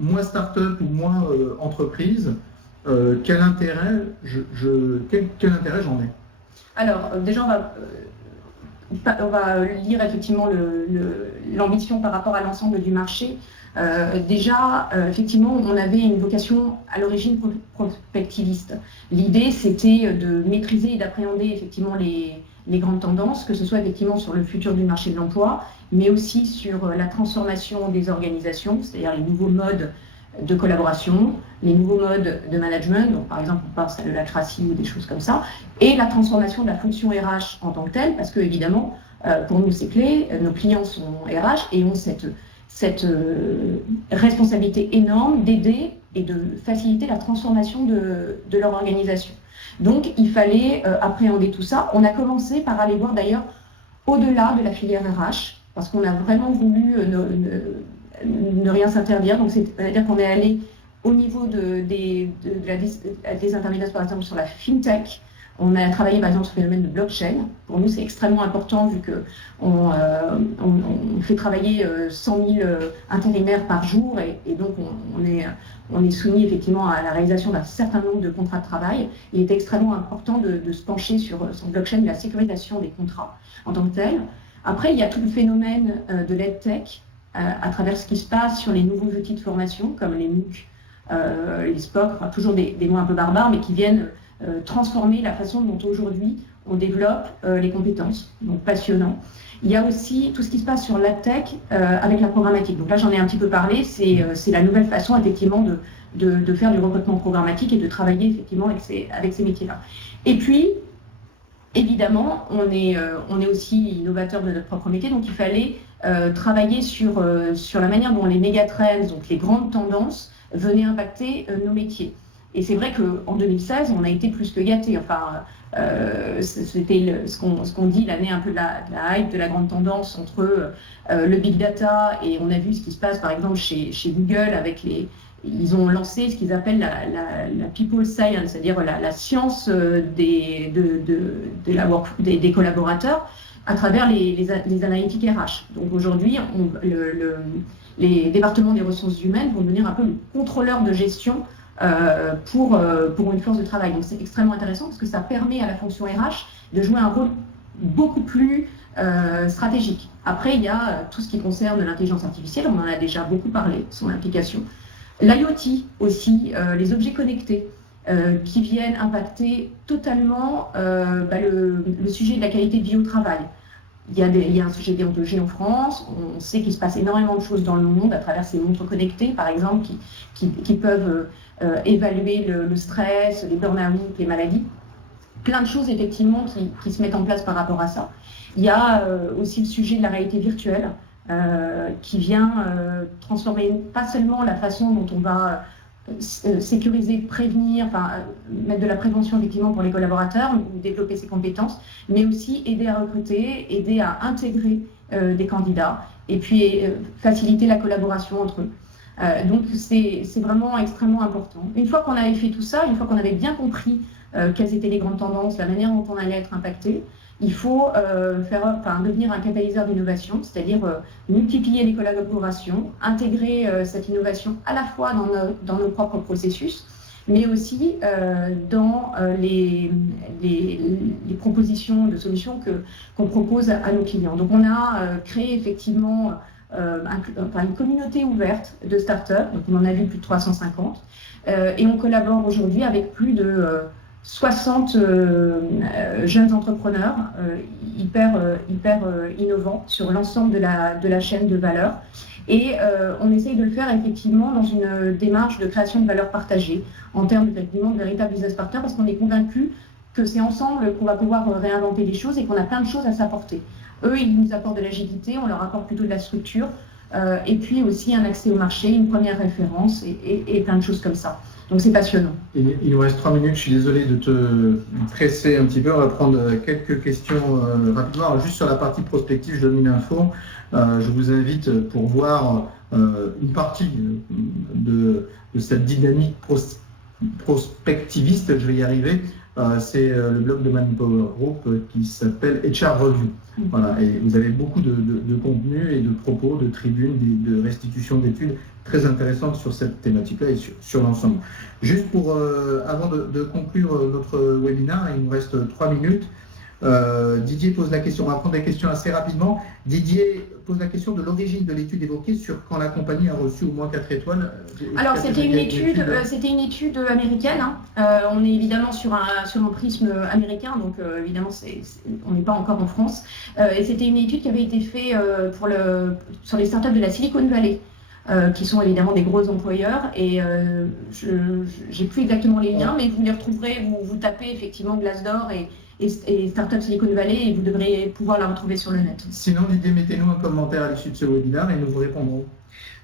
moins start-up ou moins entreprise, quel intérêt j'en ai? Alors, déjà, on va lire effectivement l'ambition par rapport à l'ensemble du marché. Effectivement, on avait une vocation à l'origine prospectiviste. L'idée, c'était de maîtriser et d'appréhender effectivement les grandes tendances, que ce soit effectivement sur le futur du marché de l'emploi, mais aussi sur la transformation des organisations, c'est-à-dire les nouveaux modes de collaboration, les nouveaux modes de management, donc par exemple on pense à de l'acratie ou des choses comme ça, et la transformation de la fonction RH en tant que telle, parce que évidemment, pour nous c'est clé, nos clients sont RH et ont cette responsabilité énorme d'aider et de faciliter la transformation de leur organisation. Donc il fallait appréhender tout ça. On a commencé par aller voir d'ailleurs au-delà de la filière RH, parce qu'on a vraiment voulu ne rien s'interdire. Donc c'est-à-dire qu'on est allé au niveau des intermédiaires, par exemple sur la FinTech. On a travaillé par exemple sur le phénomène de blockchain. Pour nous, c'est extrêmement important vu qu'on fait travailler 100 000 intérimaires par jour et donc on est soumis effectivement à la réalisation d'un certain nombre de contrats de travail. Il est extrêmement important de se pencher sur blockchain et la sécurisation des contrats en tant que tel. Après, il y a tout le phénomène de l'EdTech à travers ce qui se passe sur les nouveaux outils de formation comme les MOOC, les SPOC, enfin, toujours des mots un peu barbares, mais qui viennent transformer la façon dont aujourd'hui on développe les compétences, donc passionnant. Il y a aussi tout ce qui se passe sur l'AdTech avec la programmatique. Donc là j'en ai un petit peu parlé, c'est la nouvelle façon effectivement de faire du recrutement programmatique et de travailler effectivement avec ces métiers-là. Et puis évidemment on est aussi innovateur de notre propre métier, donc il fallait travailler sur la manière dont les mégatrends, donc les grandes tendances, venaient impacter nos métiers. Et c'est vrai qu'en 2016, on a été plus que gâtés. Enfin, c'était ce qu'on dit l'année un peu de la hype, de la grande tendance entre le big data, et on a vu ce qui se passe par exemple chez Google avec ils ont lancé ce qu'ils appellent la people science, c'est-à-dire la science des collaborateurs à travers les analytiques RH. Donc aujourd'hui, les départements des ressources humaines vont devenir un peu le contrôleur de gestion pour une force de travail. Donc c'est extrêmement intéressant parce que ça permet à la fonction RH de jouer un rôle beaucoup plus stratégique. Après, il y a tout ce qui concerne l'intelligence artificielle, on en a déjà beaucoup parlé, son implication. L'IoT aussi, les objets connectés qui viennent impacter totalement le sujet de la qualité de vie au travail. Il y a un sujet de déontologie en France, on sait qu'il se passe énormément de choses dans le monde à travers ces montres connectées, par exemple, qui peuvent évaluer le stress, les burn-out, les maladies. Plein de choses, effectivement, qui se mettent en place par rapport à ça. Il y a aussi le sujet de la réalité virtuelle, qui vient transformer pas seulement la façon dont on va sécuriser, prévenir, mettre de la prévention effectivement pour les collaborateurs, développer ses compétences, mais aussi aider à recruter, aider à intégrer des candidats et puis faciliter la collaboration entre eux. Donc c'est vraiment extrêmement important. Une fois qu'on avait fait tout ça, une fois qu'on avait bien compris quelles étaient les grandes tendances, la manière dont on allait être impacté, il faut devenir un catalyseur d'innovation, c'est-à-dire multiplier les collaborations, intégrer cette innovation à la fois dans nos propres processus, mais aussi dans les propositions de solutions qu'on propose à nos clients. Donc on a créé effectivement une communauté ouverte de startups, donc on en a vu plus de 350, et on collabore aujourd'hui avec plus de 60 jeunes entrepreneurs hyper innovants sur l'ensemble de la chaîne de valeur. Et on essaye de le faire effectivement dans une démarche de création de valeur partagée en termes effectivement de véritables business partners, parce qu'on est convaincu que c'est ensemble qu'on va pouvoir réinventer les choses et qu'on a plein de choses à s'apporter. Eux, ils nous apportent de l'agilité, on leur apporte plutôt de la structure, et puis aussi un accès au marché, une première référence et plein de choses comme ça. Donc c'est passionnant. Il nous reste 3 minutes, je suis désolé de te presser un petit peu. On va prendre quelques questions rapidement. Alors, juste sur la partie prospective, je donne une info. Je vous invite pour voir une partie de cette dynamique prospectiviste, je vais y arriver. C'est le blog de Manpower Group qui s'appelle HR Review. Voilà, et vous avez beaucoup de contenu et de propos, de tribunes, de restitutions d'études très intéressantes sur cette thématique-là et sur l'ensemble. Juste pour, avant de conclure notre webinaire, il nous reste 3 minutes. Didier pose la question, on va prendre des questions assez rapidement. Didier pose la question de l'origine de l'étude évoquée sur quand la compagnie a reçu au moins 4 étoiles. Alors c'était une étude américaine, on est évidemment sur un prisme américain, donc évidemment on n'est pas encore en France, et c'était une étude qui avait été faite sur les startups de la Silicon Valley. Qui sont évidemment des gros employeurs, et je n'ai plus exactement les liens, mais vous les retrouverez, vous tapez effectivement Glassdoor et Startup Silicon Valley, et vous devrez pouvoir la retrouver sur le net. Sinon, Didier, mettez-nous un commentaire à l'issue de ce webinaire et nous vous répondrons.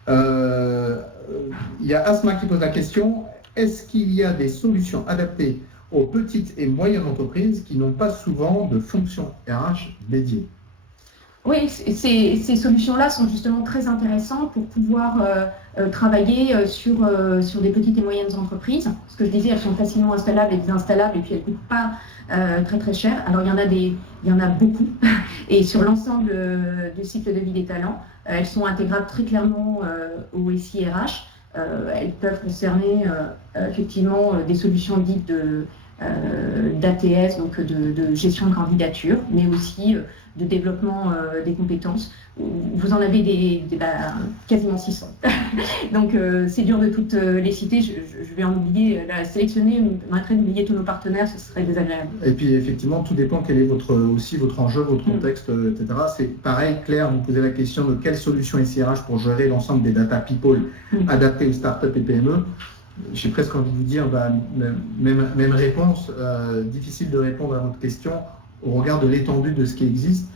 Il y a Asma qui pose la question, est-ce qu'il y a des solutions adaptées aux petites et moyennes entreprises qui n'ont pas souvent de fonction RH dédiée? Oui, ces solutions-là sont justement très intéressantes pour pouvoir travailler sur des petites et moyennes entreprises. Ce que je disais, elles sont facilement installables et désinstallables, et puis elles ne coûtent pas très très cher. Alors il y en a beaucoup, et sur l'ensemble du cycle de vie des talents, elles sont intégrables très clairement au SIRH. Elles peuvent concerner effectivement des solutions dites d'ATS, donc de gestion de candidature, mais aussi de développement des compétences. Vous en avez quasiment 600. Donc c'est dur de toutes les citer, je vais en oublier, sélectionner, m'arrêterait d'oublier tous nos partenaires, ce serait désagréable. Et puis effectivement, tout dépend quel est votre enjeu, votre contexte, etc. C'est pareil, Claire, vous posez la question de quelle solution SIRH pour gérer l'ensemble des data people adaptés aux startups et PME. J'ai presque envie de vous dire, même réponse, difficile de répondre à votre question au regard de l'étendue de ce qui existe.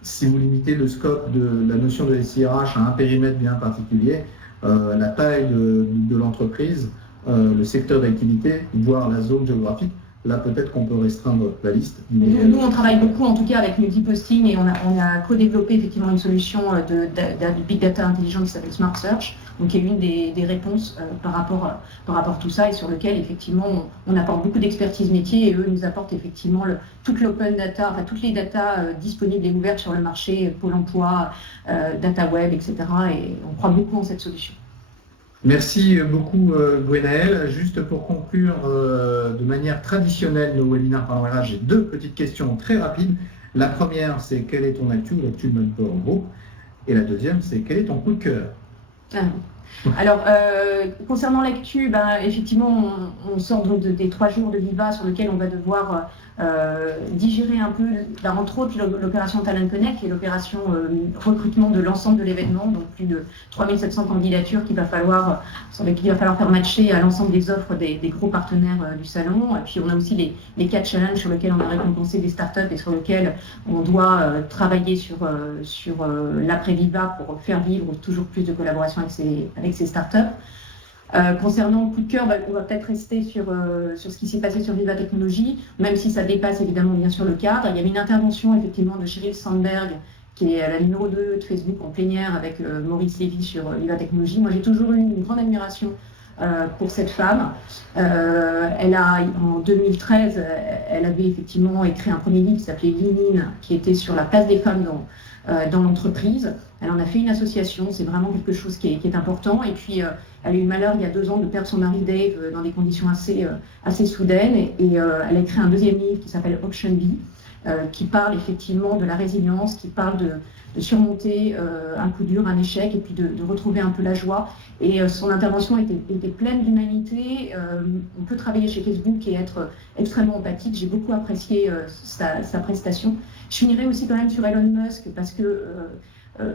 Si vous limitez le scope de la notion de SIRH à un périmètre bien particulier, la taille de l'entreprise, le secteur d'activité, voire la zone géographique, là peut-être qu'on peut restreindre la liste. Nous, on travaille beaucoup en tout cas avec Multiposting, et on a co-développé effectivement une solution de Big Data intelligent qui s'appelle Smart Search, donc qui est une des réponses par rapport à tout ça, et sur lequel effectivement on apporte beaucoup d'expertise métier, et eux nous apportent effectivement toute l'open data, enfin toutes les datas disponibles et ouvertes sur le marché, Pôle emploi, data web, etc. Et on croit beaucoup en cette solution. Merci beaucoup Gwenaëlle. Juste pour conclure de manière traditionnelle nos webinaires par RH, j'ai 2 petites questions très rapides. La première, c'est quel est ton actu, l'actu de Manpower Group, et la deuxième, c'est quel est ton coup de cœur? Alors, concernant l'actu, effectivement, on sort donc des 3 jours de Viva sur lesquels on va devoir digérer un peu, entre autres, l'opération Talent Connect, qui est l'opération recrutement de l'ensemble de l'événement, donc plus de 3700 candidatures sur lesquelles il va falloir faire matcher à l'ensemble des offres des gros partenaires du salon. Et puis on a aussi les 4 challenges sur lesquels on a récompensé des startups et sur lesquels on doit travailler sur l'après-Viva pour faire vivre toujours plus de collaboration avec ces startups. Concernant le coup de cœur, on va peut-être rester sur ce qui s'est passé sur Viva Technologies, même si ça dépasse évidemment bien sûr le cadre. Il y avait une intervention effectivement de Sheryl Sandberg qui est la numéro 2 de Facebook en plénière avec Maurice Lévy sur Viva Technologie. Moi, j'ai toujours eu une grande admiration pour cette femme. En 2013, elle avait effectivement écrit un premier livre qui s'appelait Lean In, qui était sur la place des femmes dans l'entreprise. Elle en a fait une association, c'est vraiment quelque chose qui est important. Et puis, elle a eu le malheur, il y a 2 ans, de perdre son mari Dave dans des conditions assez soudaines. Et elle a écrit un deuxième livre qui s'appelle Option B, qui parle effectivement de la résilience, qui parle de surmonter un coup dur, un échec, et puis de retrouver un peu la joie. Et son intervention était pleine d'humanité. On peut travailler chez Facebook et être extrêmement empathique. J'ai beaucoup apprécié sa prestation. Je finirai aussi quand même sur Elon Musk, parce que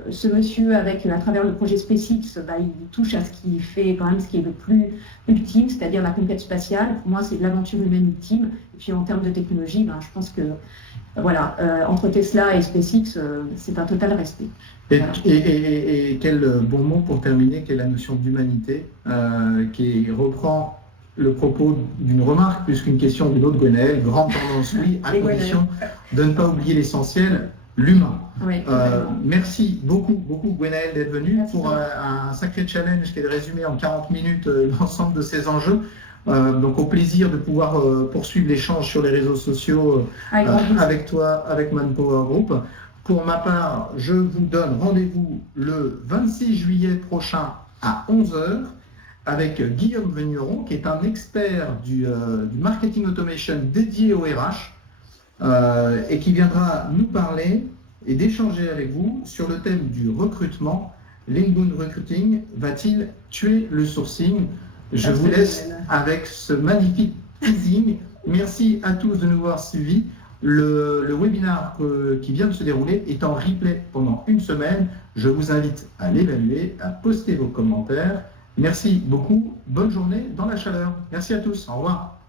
ce monsieur, à travers le projet SpaceX, il touche à ce qui fait quand même ce qui est le plus ultime, c'est-à-dire la conquête spatiale. Pour moi, c'est de l'aventure humaine ultime. Et puis en termes de technologie, je pense que voilà, entre Tesla et SpaceX, c'est un total respect. Et quel bon mot pour terminer, quelle est la notion d'humanité, qui reprend le propos d'une remarque plus qu'une question d'une autre Gwenaëlle. Grande tendance, oui, à condition de ne pas oublier l'essentiel, l'humain. Oui, merci beaucoup Gwenaëlle d'être venue pour un sacré challenge qui est de résumer en 40 minutes l'ensemble de ces enjeux. Donc au plaisir de pouvoir poursuivre l'échange sur les réseaux sociaux avec toi, avec Manpower Group. Pour ma part, je vous donne rendez-vous le 26 juillet prochain à 11h avec Guillaume Vigneron, qui est un expert du marketing automation dédié au RH et qui viendra nous parler et d'échanger avec vous sur le thème du recrutement. L'inbound recruiting va-t-il tuer le sourcing? Je vous laisse avec ce magnifique teasing. Merci à tous de nous avoir suivis. Le webinaire qui vient de se dérouler est en replay pendant une semaine. Je vous invite à l'évaluer, à poster vos commentaires. Merci beaucoup. Bonne journée dans la chaleur. Merci à tous. Au revoir.